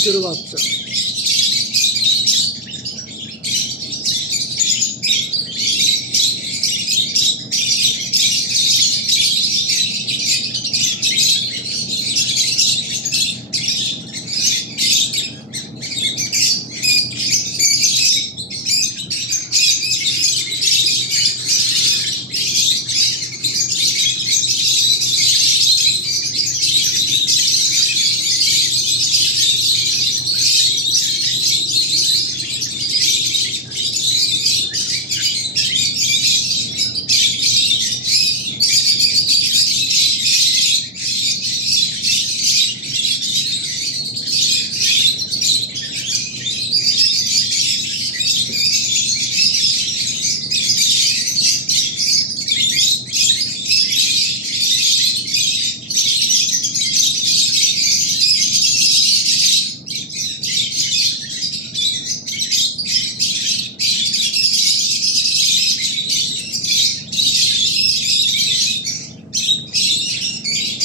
ভিতরে বাচ্চা।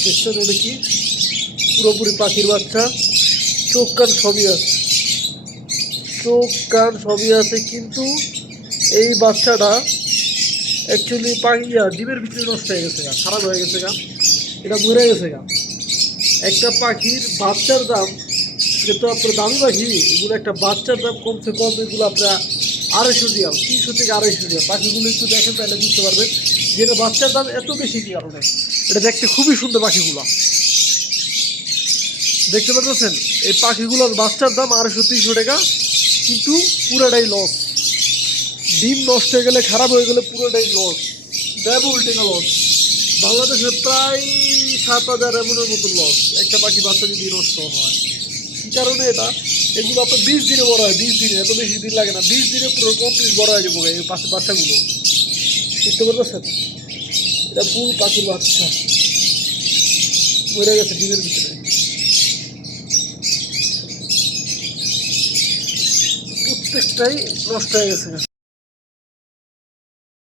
দেখছেন ওটা কি পুরোপুরি পাখির বাচ্চা, চোখ কান সবই আছে, চোখ কান সবই আছে। কিন্তু এই বাচ্চাটা অ্যাকচুয়ালি পাখি ডিমের ভিতরে নষ্ট হয়ে গেছে গা, খারাপ হয়ে গেছে গা, এটা মরে গেছে গা। একটা পাখির বাচ্চার দাম, যেহেতু আপনার দামি পাখি এগুলো, একটা বাচ্চার দাম কমসে কম এগুলো আপনার 250 রিয়াল, 300 থেকে 250 রিয়াল। পাখিগুলো একটু দেখেন তাহলে বুঝতে পারবেন যে এটা বাচ্চার দাম এত বেশি কি কারণে। এটা দেখতে খুবই সুন্দর পাখিগুলো, দেখতে পাচ্ছেন এই পাখিগুলোর বাচ্চার দাম 250-300 টাকা, কিন্তু পুরোটাই লস। ডিম নষ্ট হয়ে গেলে, খারাপ হয়ে গেলে পুরোটাই লস, ডাবল টাকা লস। বাংলাদেশে প্রায় 7,000 এমনের মতো লস একটা পাখি বাচ্চা যদি নষ্ট হয়। কী কারণে এটা? এগুলো আপনার 20 দিনে বড় হয়, 20 দিনে, এত বেশি দিন লাগে না, 20 দিনে পুরো কমপ্লিট বড় হয়ে যাবো এই বাচ্চাগুলো। বুঝতে পারতেছেন? এটা ফুল পাখির বাচ্চা মরে গেছে ডিমের ভিতরে, প্রত্যেকটাই নষ্ট হয়ে গেছে।